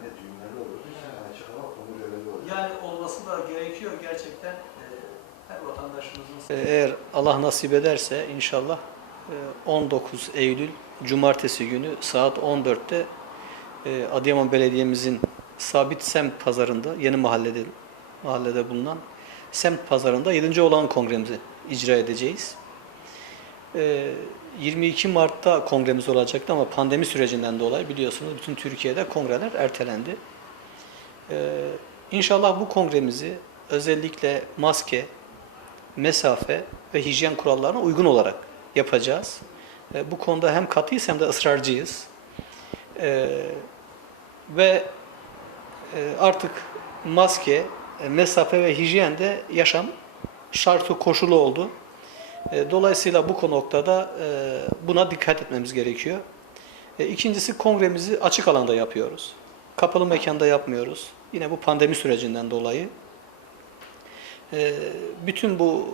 hani düğünlerde olur. Yani kamu görevi olur. Yani olması da gerekiyor gerçekten e, her vatandaşımızın. Eğer Allah nasip ederse inşallah e, 19 Eylül Cumartesi günü saat 14'te e, Adıyaman Belediye'mizin sabit semt pazarında yeni mahallede mahallede bulunan semt pazarında 7. olan kongremizi icra edeceğiz. E, 22 Mart'ta kongremiz olacaktı ama pandemi sürecinden dolayı biliyorsunuz bütün Türkiye'de kongreler ertelendi. Ee, inşallah bu kongremizi özellikle maske, mesafe ve hijyen kurallarına uygun olarak yapacağız. Ee, bu konuda hem katıyız hem de ısrarcıyız. Ee, ve e, artık maske, e, mesafe ve hijyen de yaşam şartı koşulu oldu. E, Dolayısıyla bu noktada e, buna dikkat etmemiz gerekiyor. E, İkincisi kongremizi açık alanda yapıyoruz. Kapalı mekanda yapmıyoruz. Yine bu pandemi sürecinden dolayı. Bütün bu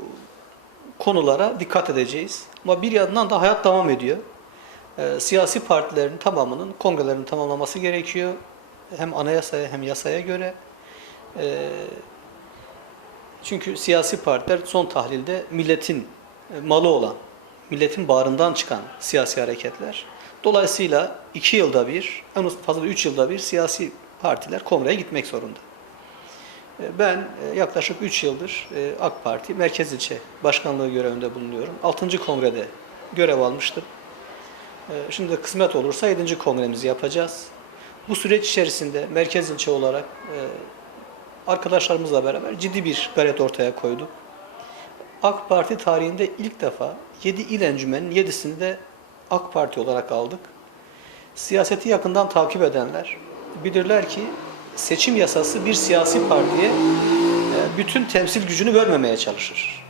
konulara dikkat edeceğiz. Ama bir yandan da hayat devam ediyor. Siyasi partilerin tamamının kongrelerini tamamlaması gerekiyor. Hem anayasaya hem yasaya göre. Çünkü siyasi partiler son tahlilde milletin malı olan, milletin bağrından çıkan siyasi hareketler. Dolayısıyla iki yılda bir, en fazla üç yılda bir siyasi partiler kongreye gitmek zorunda. E, Ben e, yaklaşık üç yıldır e, AK Parti Merkez İlçe Başkanlığı görevinde bulunuyorum. Altıncı kongrede görev almıştım. Şimdi kısmet olursa yedinci kongremizi yapacağız. Bu süreç içerisinde merkez ilçe olarak arkadaşlarımızla beraber ciddi bir gayret ortaya koyduk. AK Parti tarihinde ilk defa 7 il encümenin 7'sini AK Parti olarak aldık. Siyaseti yakından takip edenler bilirler ki seçim yasası bir siyasi partiye e, bütün temsil gücünü vermemeye çalışır.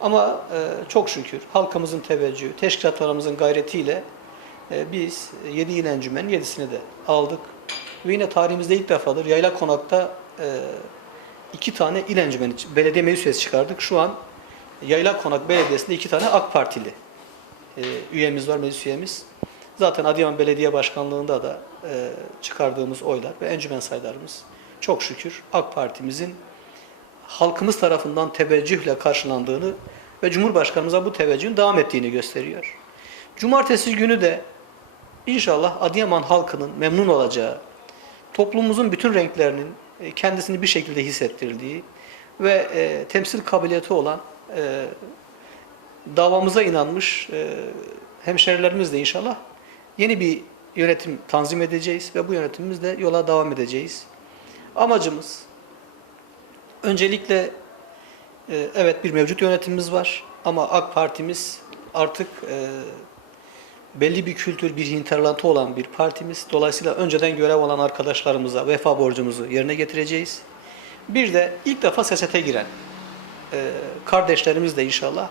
Ama e, çok şükür halkımızın teveccühü, teşkilatlarımızın gayretiyle e, biz 7 il encümenin 7'sini de aldık. Ve yine tarihimizde ilk defadır Yayla Konak'ta iki tane il encümeni, belediye meclis üyesi çıkardık. Şu an Yayla Konak Belediyesi'nde iki tane AK Partili e, üyemiz var, meclis üyemiz. Zaten Adıyaman Belediye Başkanlığı'nda da e, çıkardığımız oylar ve encümen sayılarımız çok şükür AK Parti'mizin halkımız tarafından teveccühle karşılandığını ve Cumhurbaşkanımıza bu teveccühün devam ettiğini gösteriyor. Cumartesi günü de inşallah Adıyaman halkının memnun olacağı, toplumumuzun bütün renklerinin e, kendisini bir şekilde hissettirdiği ve e, temsil kabiliyeti olan e, davamıza inanmış e, hemşerilerimizle inşallah yeni bir yönetim tanzim edeceğiz ve bu yönetimimizle yola devam edeceğiz. Amacımız öncelikle e, evet bir mevcut yönetimimiz var ama AK Partimiz artık e, belli bir kültür, bir hinterlantı olan bir partimiz. Dolayısıyla önceden görev alan arkadaşlarımıza vefa borcumuzu yerine getireceğiz. Bir de ilk defa siyasete giren e, kardeşlerimiz de inşallah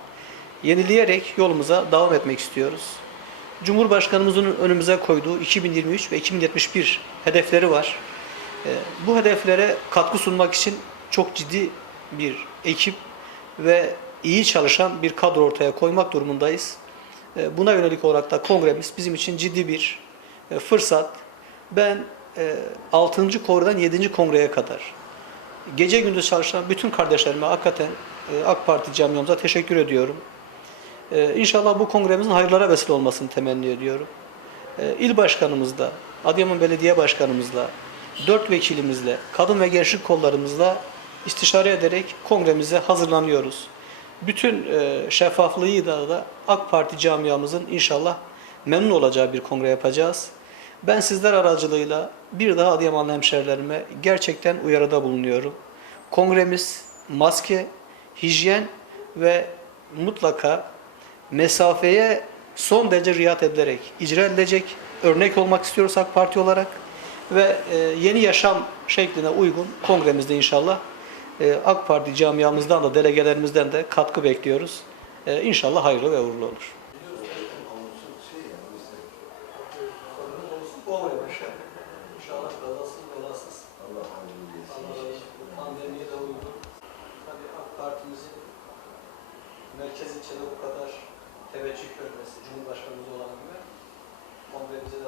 yenileyerek yolumuza devam etmek istiyoruz. Cumhurbaşkanımızın önümüze koyduğu 2023 ve 2071 hedefleri var. E, bu hedeflere katkı sunmak için çok ciddi bir ekip ve iyi çalışan bir kadro ortaya koymak durumundayız. E, Buna yönelik olarak da kongremiz bizim için ciddi bir e, fırsat. Ben e, 6. kongreden 7. kongreye kadar gece gündüz çalışan bütün kardeşlerime hakikaten e, AK Parti camiamıza teşekkür ediyorum. E, İnşallah bu kongremizin hayırlara vesile olmasını temenni ediyorum. E, İl başkanımızla, Adıyaman Belediye Başkanımızla, dört vekilimizle, kadın ve gençlik kollarımızla istişare ederek kongremize hazırlanıyoruz. Bütün e, şeffaflığıyla da AK Parti camiamızın inşallah memnun olacağı bir kongre yapacağız. Ben sizler aracılığıyla bir daha Adıyamanlı hemşerilerime gerçekten uyarıda bulunuyorum. Kongremiz maske, hijyen ve mutlaka mesafeye son derece riayet edilerek icra edilecek. Örnek olmak istiyoruz AK Parti olarak ve e, yeni yaşam şekline uygun kongremizde inşallah e, AK Parti camiamızdan da delegelerimizden de katkı bekliyoruz. E, İnşallah hayırlı ve uğurlu olur. ilçede bu kadar teveccüh görmesi, Cumhurbaşkanımız olan gibi kongremize de